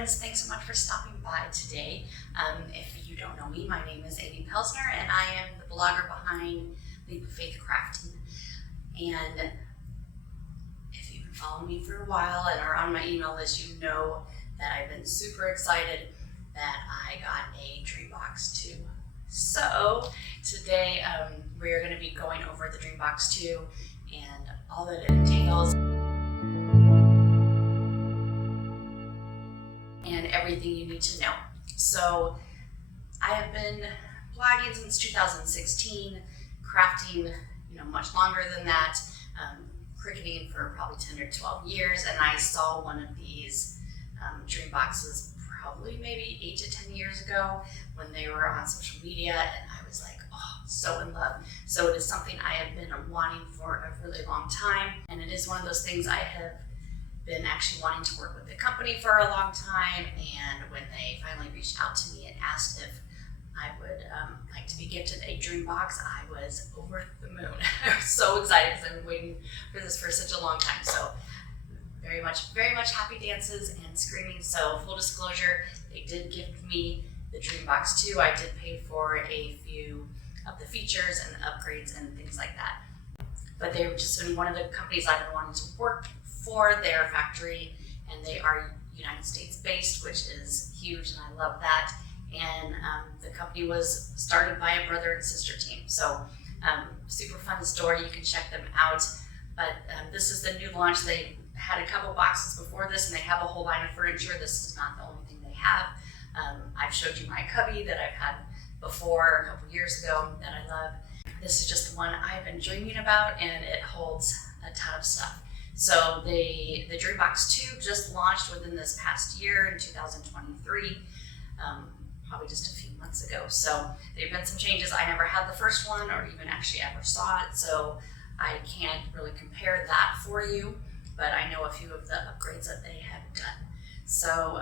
friends, thanks so much for stopping by today. If you don't know me, my name is Amy Pelsner and I am the blogger behind Leap of Faith Crafting. And if you've been following me for a while and are on my email list, you know that I've been super excited that I got a DreamBox 2. So today we're going to be going over the DreamBox 2 and all that it entails and everything you need to know. So I have been blogging since 2016, crafting much longer than that, cricketing for probably 10 or 12 years, and I saw one of these dream boxes probably maybe 8 to 10 years ago when they were on social media, and I was like, oh, so in love. So it is something I have been wanting for a really long time, and it is one of those things I have been actually wanting to work with the company for a long time, and when they finally reached out to me and asked if I would like to be gifted a dream box, I was over the moon. I was so excited because I've been waiting for this for such a long time. So very much happy dances and screaming. So full disclosure, they did gift me the DreamBox 2. I did pay for a few of the features and the upgrades and things like that. But they've just been one of the companies I've been wanting to work for, their factory, and they are United States based, which is huge, and I love that. And the company was started by a brother and sister team. So super fun story, you can check them out. But this is the new launch. They had a couple boxes before this, and they have a whole line of furniture. This is not the only thing they have. I've showed you my cubby that I've had before a couple years ago that I love. This is just the one I've been dreaming about, and it holds a ton of stuff. So the DreamBox 2 just launched within this past year in 2023, probably just a few months ago. So there have been some changes. I never had the first one or even actually ever saw it, so I can't really compare that for you, but I know a few of the upgrades that they have done. So,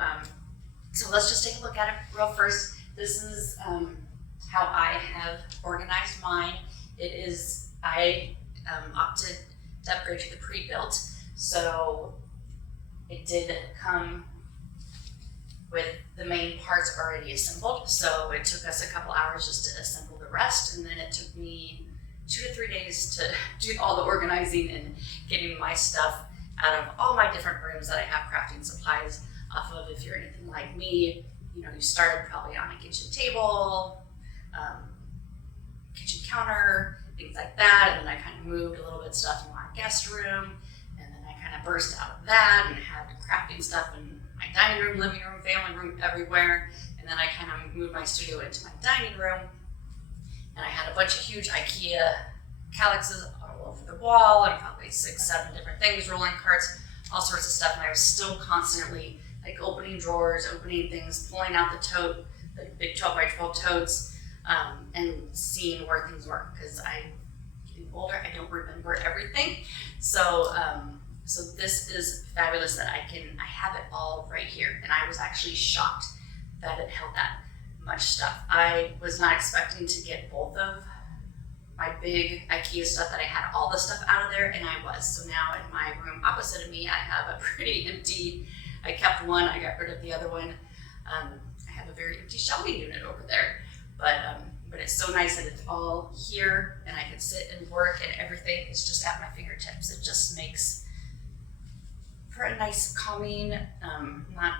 so let's just take a look at it real first. This is how I have organized mine. I opted to upgrade to the pre-built. So it did come with the main parts already assembled. So it took us a couple hours just to assemble the rest. And then it took me 2 to 3 days to do all the organizing and getting my stuff out of all my different rooms that I have crafting supplies off of. If you're anything like me, you started probably on a kitchen table, kitchen counter, things like that. And then I kind of moved a little bit stuff in my guest room. And then I kind of burst out of that and had crafting stuff in my dining room, living room, family room, everywhere. And then I kind of moved my studio into my dining room. And I had a bunch of huge IKEA calyxes all over the wall and probably 6, 7 different things, rolling carts, all sorts of stuff. And I was still constantly like opening drawers, opening things, pulling out the tote, the big 12 by 12 totes, and seeing where things were. Because I'm getting older, I don't remember everything. So, so this is fabulous that I have it all right here. And I was actually shocked that it held that much stuff. I was not expecting to get both of my big IKEA stuff that I had all the stuff out of there, and I was. So now in my room opposite of me, I have a pretty empty, I kept one, I got rid of the other one. I have a very empty shelving unit over there. But it's so nice that it's all here and I can sit and work and everything is just at my fingertips. It just makes for a nice calming, not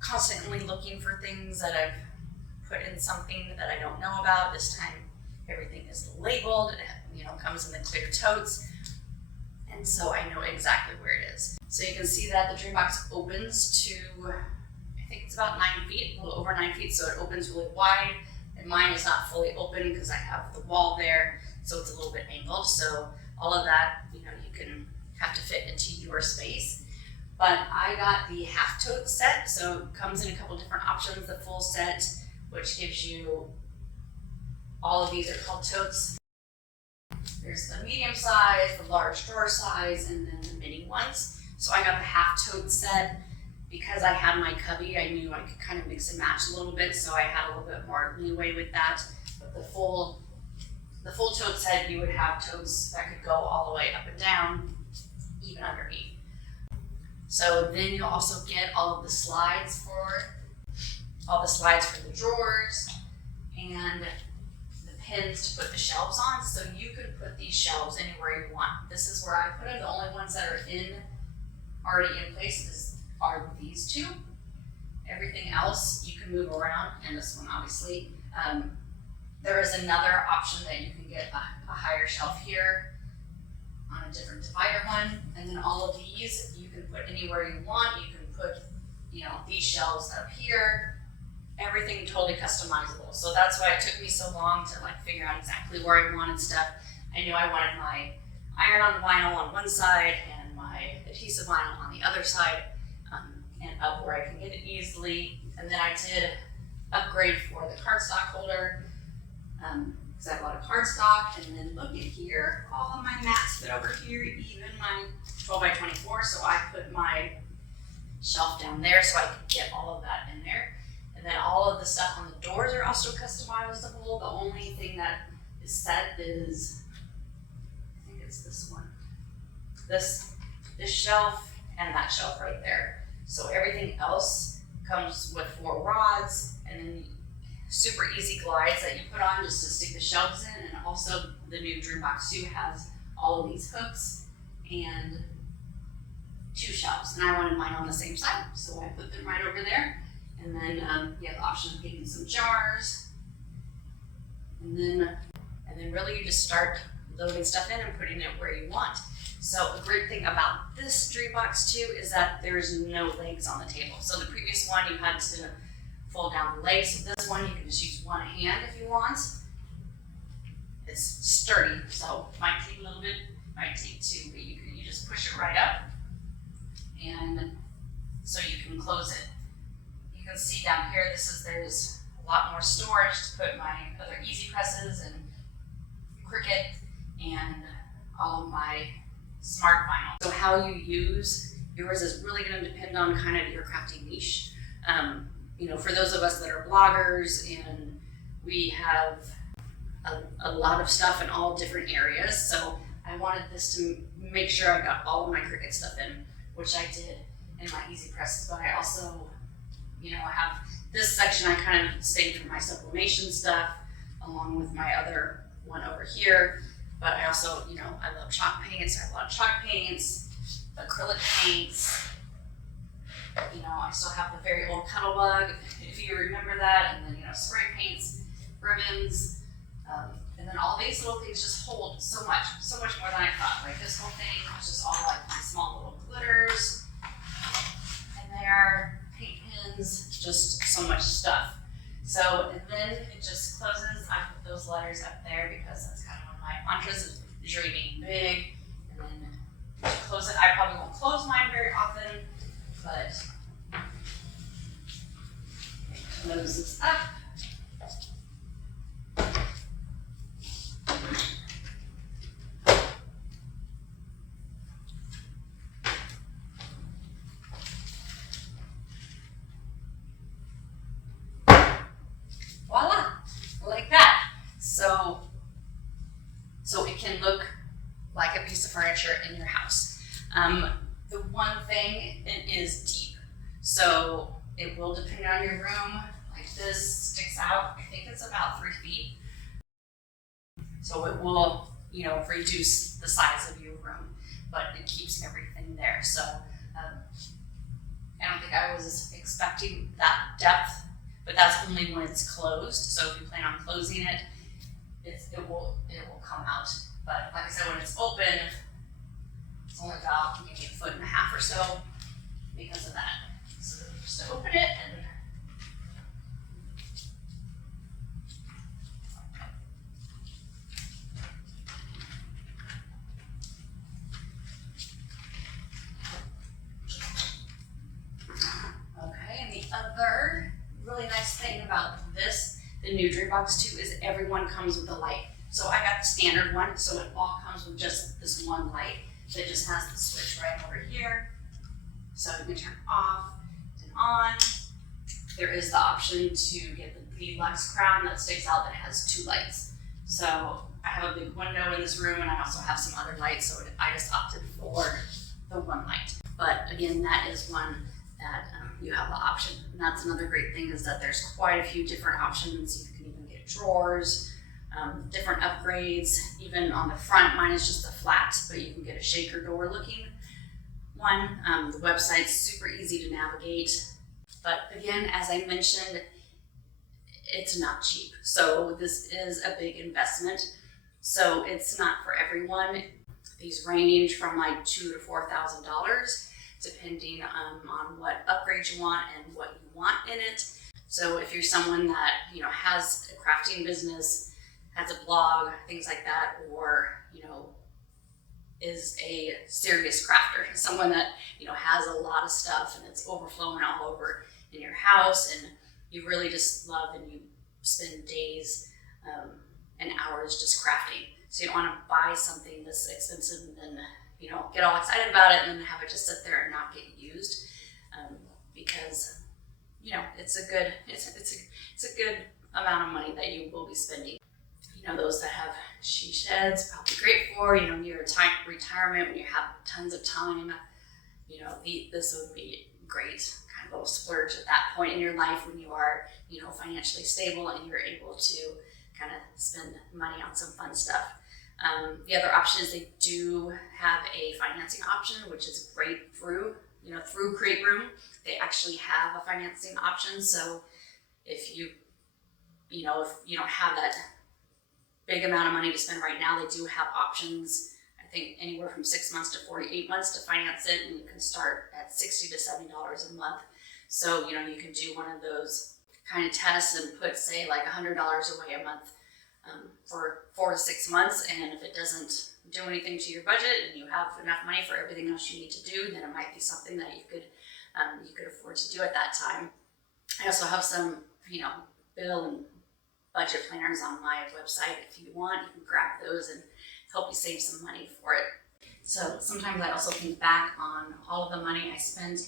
constantly looking for things that I've put in something that I don't know about. This time everything is labeled, it comes in the clear totes, and so I know exactly where it is. So you can see that the DreamBox opens to, I think it's about 9 feet, a little over 9 feet, so it opens really wide, and mine is not fully open because I have the wall there, so it's a little bit angled. So all of that, you can have to fit into your space. But I got the half tote set, so it comes in a couple different options. The full set, which gives you all of these are called totes. There's the medium size, the large drawer size, and then the mini ones. So I got the half tote set because I had my cubby. I knew I could kind of mix and match a little bit, so I had a little bit more leeway with that. But the full tote set, you would have totes that could go all the way up and down, even underneath. So then you'll also get all of the slides for the drawers and the pins to put the shelves on. So you could put these shelves anywhere you want. This is where I put them. The only ones that are already in place are these two. Everything else you can move around, and this one obviously. There is another option that you can get a higher shelf here on a different divider one, and then all of these you can put anywhere you want. You can put, these shelves up here. Everything totally customizable. So that's why it took me so long to figure out exactly where I wanted stuff. I knew I wanted my iron-on vinyl on one side and my adhesive vinyl on the other side, and up where I can get it easily. And then I did upgrade for the cardstock holder, because I have a lot of cardstock. And then look at here, all of my mats fit over here, even my 12 by 24. So I put my shelf down there so I could get all of that in there. And then all of the stuff on the doors are also customizable. The only thing that is set is, I think it's this one. This shelf and that shelf right there. So everything else comes with 4 rods, and then super easy glides that you put on just to stick the shelves in. And also the new DreamBox 2 has all of these hooks and 2 shelves. And I wanted mine on the same side, so I put them right over there. And then you have the option of getting some jars. And then really you just start loading stuff in and putting it where you want. So a great thing about this DreamBox 2 is that there's no legs on the table. So the previous one you had to fold down the legs. So this one you can just use one hand if you want. It's sturdy, so it might take a little bit, might take 2, but you just push it right up, and so you can close it. You can see down here, there's a lot more storage to put my other easy presses and Cricut and all of my smart vinyl. So how you use yours is really going to depend on kind of your crafting niche. For those of us that are bloggers, and we have a lot of stuff in all different areas. So I wanted this to make sure I got all of my Cricut stuff in, which I did in my easy presses, but I also I have this section I kind of saved for my sublimation stuff, along with my other one over here. But I also, I love chalk paints. I have a lot of chalk paints, acrylic paints. I still have the very old Cuddlebug, if you remember that, and then, spray paints, ribbons, and then all these little things just hold so much more than I thought. Like this whole thing was just all my small little glitters in there, paint pins, just so much stuff. So, and then it just closes. I put those letters up there because that's kind of one of my mantras, is dreaming big. And then close it. I probably won't close mine very often, but close this up. Voila, like that. So it can look like a piece of furniture in your house. The one thing, it is deep. So it will depend on your room. Like this sticks out, I think it's about 3 feet. So it will, reduce the size of your room, but it keeps everything there. So I don't think I was expecting that depth, but that's only when it's closed. So if you plan on closing it, it will come out. But like I said, when it's open, it's only about maybe 1.5 feet or so because of that. So just open it and other really nice thing about this, the new DreamBox 2, is everyone comes with a light. So I got the standard one, so it all comes with just this one light that just has the switch right over here. So you can turn off and on. There is the option to get the deluxe crown that sticks out that has 2 lights. So I have a big window in this room, and I also have some other lights, so I just opted for the one light. But again, that is one that you have the option. And that's another great thing, is that there's quite a few different options. You can even get drawers, different upgrades. Even on the front, mine is just a flat, but you can get a shaker door looking one. The website's super easy to navigate. But again, as I mentioned, it's not cheap. So this is a big investment. So it's not for everyone. These range from like $2,000 to $4,000, depending on what upgrade you want and what you want in it. So if you're someone that has a crafting business, has a blog, things like that, or is a serious crafter, someone that has a lot of stuff and it's overflowing all over in your house, and you really just love and you spend days and hours just crafting. So you don't want to buy something this expensive and then get all excited about it and then have it just sit there and not get used, because it's a good amount of money that you will be spending. Those that have she sheds, probably great for near retirement when you have tons of time. This would be great, kind of a little splurge at that point in your life when you are financially stable and you're able to kind of spend money on some fun stuff. The other option is they do have a financing option, which is great through Create Room. They actually have a financing option. So if you don't have that big amount of money to spend right now, they do have options. I think anywhere from 6 months to 48 months to finance it, and you can start at $60 to $70 a month. So you can do one of those kind of tests and put, say, like $100 away a month for 4 to 6 months, and if it doesn't do anything to your budget and you have enough money for everything else you need to do, then it might be something that you could afford to do at that time. I also have some bill and budget planners on my website. If you want, you can grab those and help you save some money for it. So sometimes I also think back on all of the money I spent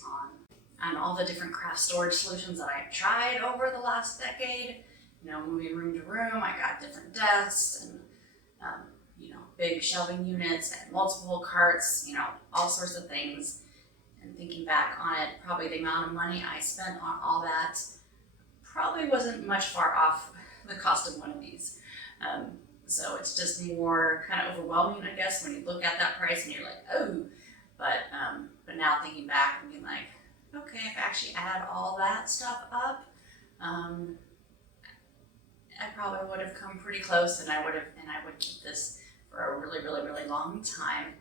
on all the different craft storage solutions that I've tried over the last decade. Moving room to room, I got different desks and big shelving units and multiple carts, all sorts of things. And thinking back on it, probably the amount of money I spent on all that probably wasn't much far off the cost of one of these. So it's just more kind of overwhelming, I guess, when you look at that price and you're like, oh. But now thinking back and being like, okay, if I actually add all that stuff up, I probably would have come pretty close, and I would keep this for a really, really, really long time.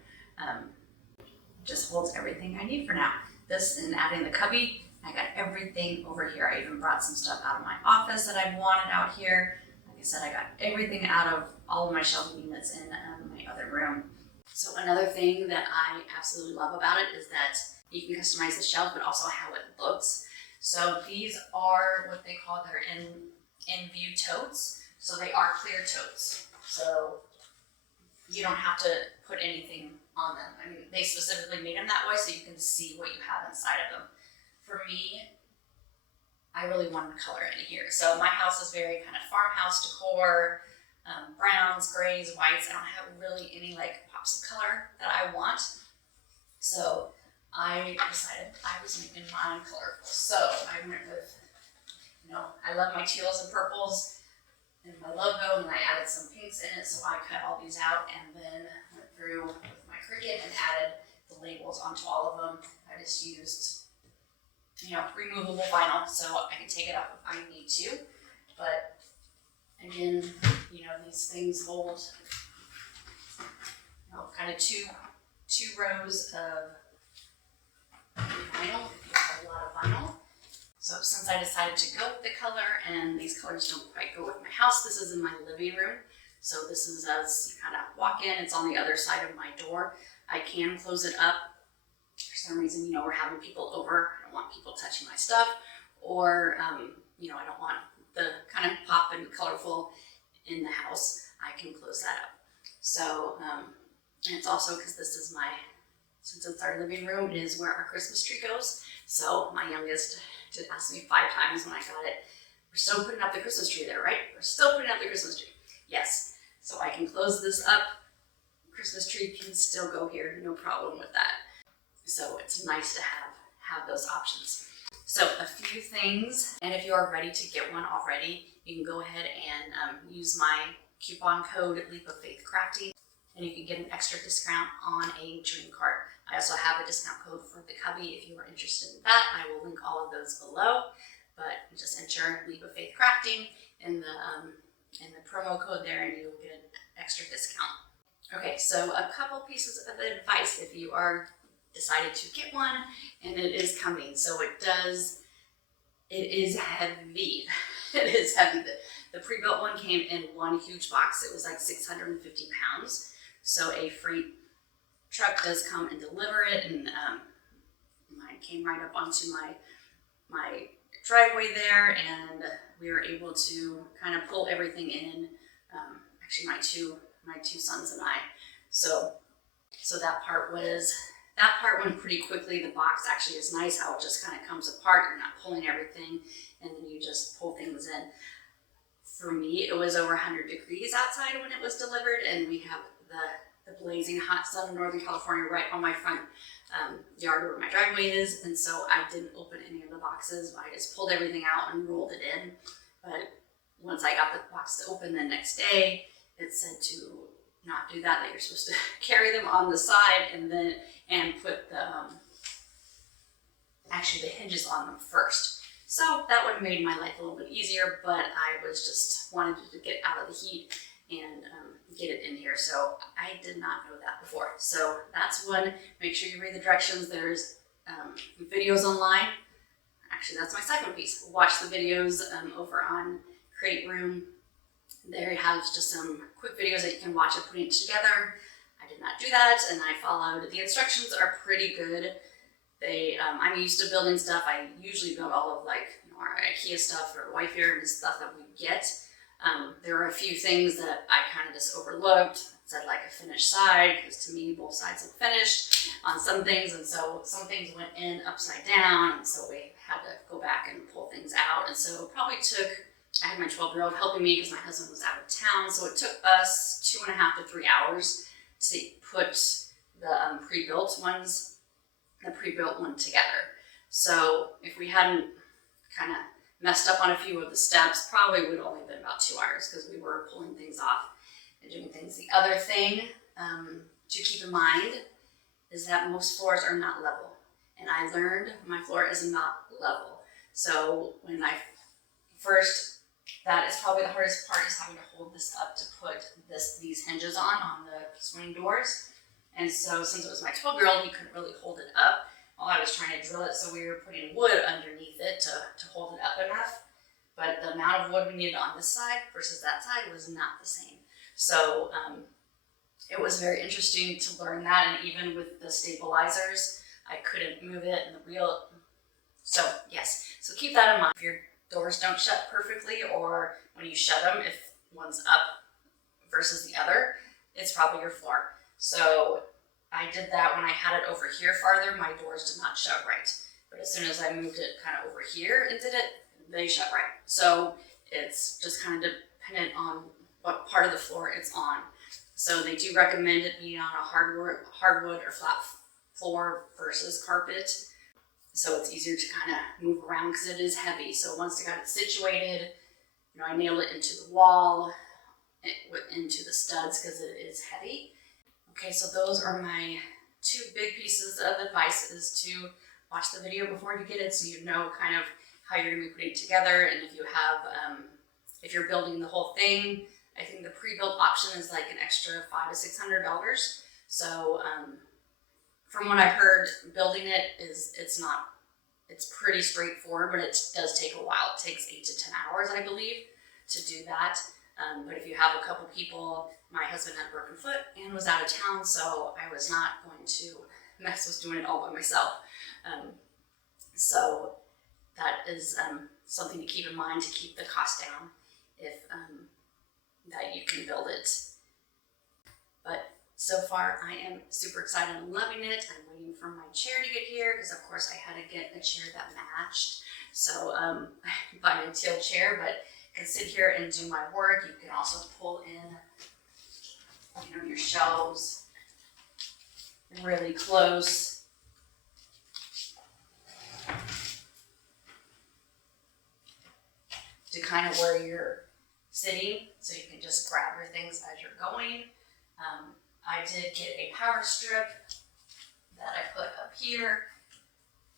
Just holds everything I need for now. This, and adding the cubby, I got everything over here. I even brought some stuff out of my office that I wanted out here. Like I said, I got everything out of all of my shelving units in my other room. So another thing that I absolutely love about it is that you can customize the shelf, but also how it looks. So these are what they call their in-view totes. So they are clear totes. So you don't have to put anything on them. I mean, they specifically made them that way so you can see what you have inside of them. For me, I really wanted color in here. So my house is very kind of farmhouse decor, browns, grays, whites. I don't have really any like pops of color that I want. So I decided I was making mine colorful. So I went with, I love my teals and purples and my logo, and I added some pinks in it. So I cut all these out and then went through with my Cricut and added the labels onto all of them. I just used removable vinyl, so I can take it off if I need to. But again, these things hold kind of two rows of vinyl if you have a lot of vinyl. So since I decided to go with the color, and these colors don't quite go with my house, this is in my living room. So this is as you kind of walk in, it's on the other side of my door. I can close it up. For some reason, we're having people over. I don't want people touching my stuff, or, I don't want the kind of pop and colorful in the house. I can close that up. So, and it's also because since it's our living room, it is where our Christmas tree goes. So my youngest did ask me 5 times when I got it, we're still putting up the Christmas tree there, right? We're still putting up the Christmas tree. Yes. So I can close this up. Christmas tree can still go here, no problem with that. So it's nice to have those options. So a few things, and if you are ready to get one already, you can go ahead and use my coupon code Leap of Faith Crafting, and you can get an extra discount on a dream cart. I also have a discount code for the cubby if you are interested in that. I will link all of those below, but just enter Leap of Faith Crafting in the promo code there, and you'll get an extra discount. Okay, so a couple pieces of advice if you are decided to get one, and it is coming. So it is heavy. It is heavy. The pre-built one came in one huge box. It was like 650 pounds. So a freight truck does come and deliver it, and mine came right up onto my driveway there, and we were able to kind of pull everything in. Actually, my two sons and I. So that part went pretty quickly. The box actually is nice how it just kind of comes apart. You're not pulling everything, and then you just pull things in. For me, it was over 100 degrees outside when it was delivered, and we have the blazing hot sun in Northern California right on my front yard where my driveway is, and so I didn't open any of the boxes. I just pulled everything out and rolled it in. But once I got the box to open the next day, it said to not do that you're supposed to carry them on the side and put the hinges on them first. So that would have made my life a little bit easier, but I was just wanted to get out of the heat and get it in here. So I did not know that before. So that's one. Make sure you read the directions. There's videos online. Actually, that's my second piece. Watch the videos over on Create Room. There you have just some quick videos that you can watch of putting it together. I did not do that, and I followed. The instructions are pretty good. I'm used to building stuff. I usually build all of our IKEA stuff or wife here and stuff that we get. There were a few things that I kind of just overlooked. It said like a finished side, because to me both sides look finished on some things, and so some things went in upside down, and so we had to go back and pull things out. And so it probably took, I had my 12-year-old helping me because my husband was out of town, so it took us 2.5 to 3 hours to put the pre-built one together. So if we hadn't kind of messed up on a few of the steps, probably would have only been about 2 hours because we were pulling things off and doing things. The other thing to keep in mind is that most floors are not level. And I learned my floor is not level. So when I first, that is probably the hardest part, is having to hold this up to put these hinges on the swing doors. And so since it was my 12-year-old, he couldn't really hold it up while I was trying to drill it. So we were putting wood underneath it to hold it up enough. But the amount of wood we needed on this side versus that side was not the same. So it was very interesting to learn that. And even with the stabilizers, I couldn't move it and the wheel. So yes, so keep that in mind. If your doors don't shut perfectly, or when you shut them, if one's up versus the other, it's probably your floor. So I did that when I had it over here farther, my doors did not shut right. But as soon as I moved it kind of over here and did it, they shut right. So it's just kind of dependent on what part of the floor it's on. So they do recommend it being on a hardwood or flat floor versus carpet. So it's easier to kind of move around because it is heavy. So once I got it situated, I nailed it into the wall, into the studs because it is heavy. Okay, so those are my two big pieces of advice, is to watch the video before you get it so you know kind of how you're going to be putting it together. And if you have, if you're building the whole thing, I think the pre-built option is like an extra $500 to $600. So from what I heard, building it it's pretty straightforward, but it does take a while. It takes 8 to 10 hours, I believe, to do that. But if you have a couple people, my husband had a broken foot and was out of town, so I was not going to mess with doing it all by myself. So that is something to keep in mind to keep the cost down, if that you can build it. But so far, I am super excited and loving it. I'm waiting for my chair to get here because, of course, I had to get a chair that matched. So I buy a teal chair, but I can sit here and do my work. You can also pull in, your shelves really close. to kind of where you're sitting, so you can just grab your things as you're going. I did get a power strip that I put up here,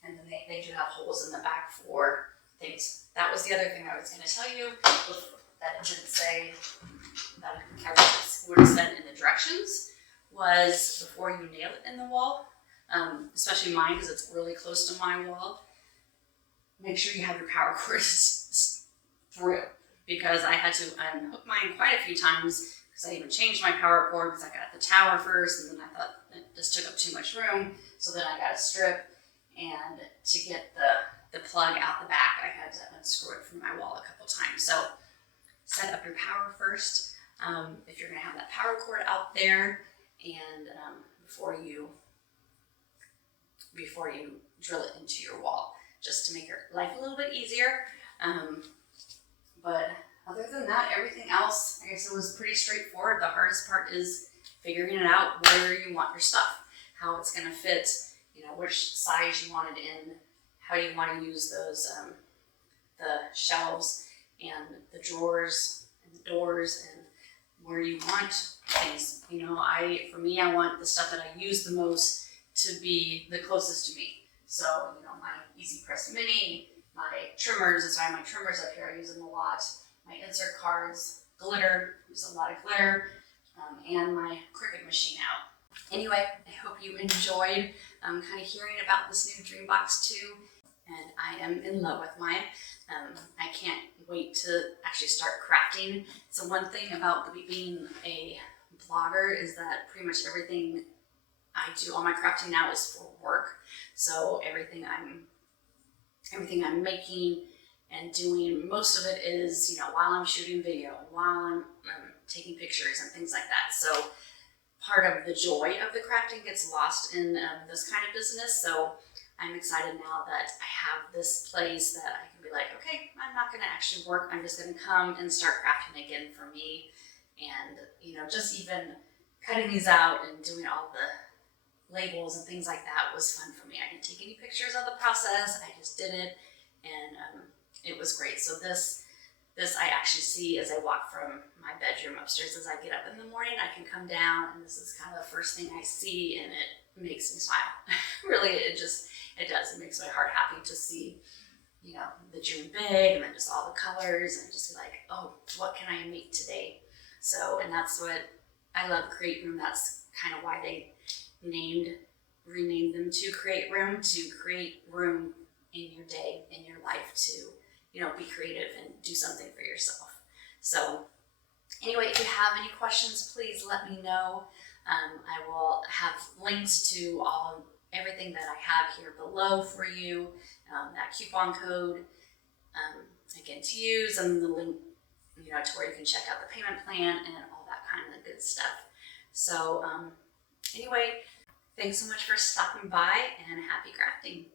and then they do have holes in the back for things. That was the other thing I was going to tell you, that it didn't say, that I would have said in the directions, was before you nail it in the wall, especially mine because it's really close to my wall, make sure you have your power cord through, because I had to unhook mine quite a few times because I even changed my power cord because I got the tower first, and then I thought it just took up too much room, so then I got a strip, and to get the plug out the back, I had to unscrew it from my wall a couple times. So set up your power first if you're going to have that power cord out there, and before you drill it into your wall, just to make your life a little bit easier. But other than that, everything else, I guess it was pretty straightforward. The hardest part is figuring it out where you want your stuff, how it's going to fit, which size you want it in, how you want to use those, the shelves and the drawers and the doors, and where you want things. For me, I want the stuff that I use the most to be the closest to me. So, my Easy Press Mini, my trimmers, that's why my trimmers up here, I use them a lot. My insert cards, glitter, use a lot of glitter, and my Cricut machine out. Anyway, I hope you enjoyed kind of hearing about this new DreamBox 2, and I am in love with mine. I can't wait to actually start crafting. So one thing about being a blogger is that pretty much everything I do, all my crafting now, is for work. So everything I'm making and doing, most of it is, while I'm shooting video, while I'm taking pictures and things like that. So part of the joy of the crafting gets lost in this kind of business. So I'm excited now that I have this place that I can be like, okay, I'm not going to actually work. I'm just going to come and start crafting again for me. And, just even cutting these out and doing all the labels and things like that was fun for me. I didn't take any pictures of the process. I just did it, and it was great. So this I actually see as I walk from my bedroom upstairs. As I get up in the morning, I can come down, and this is kind of the first thing I see, and it makes me smile. Really, it does. It makes my heart happy to see, the dream big, and then just all the colors, and just be like, oh, what can I make today? So, and that's what I love Create Room. That's kind of why they renamed them to Create Room, to create room in your day, in your life, to, be creative and do something for yourself. So anyway, if you have any questions, please let me know. I will have links to everything that I have here below for you, that coupon code, again, to use, and the link, to where you can check out the payment plan and all that kind of good stuff. So anyway, thanks so much for stopping by, and happy crafting.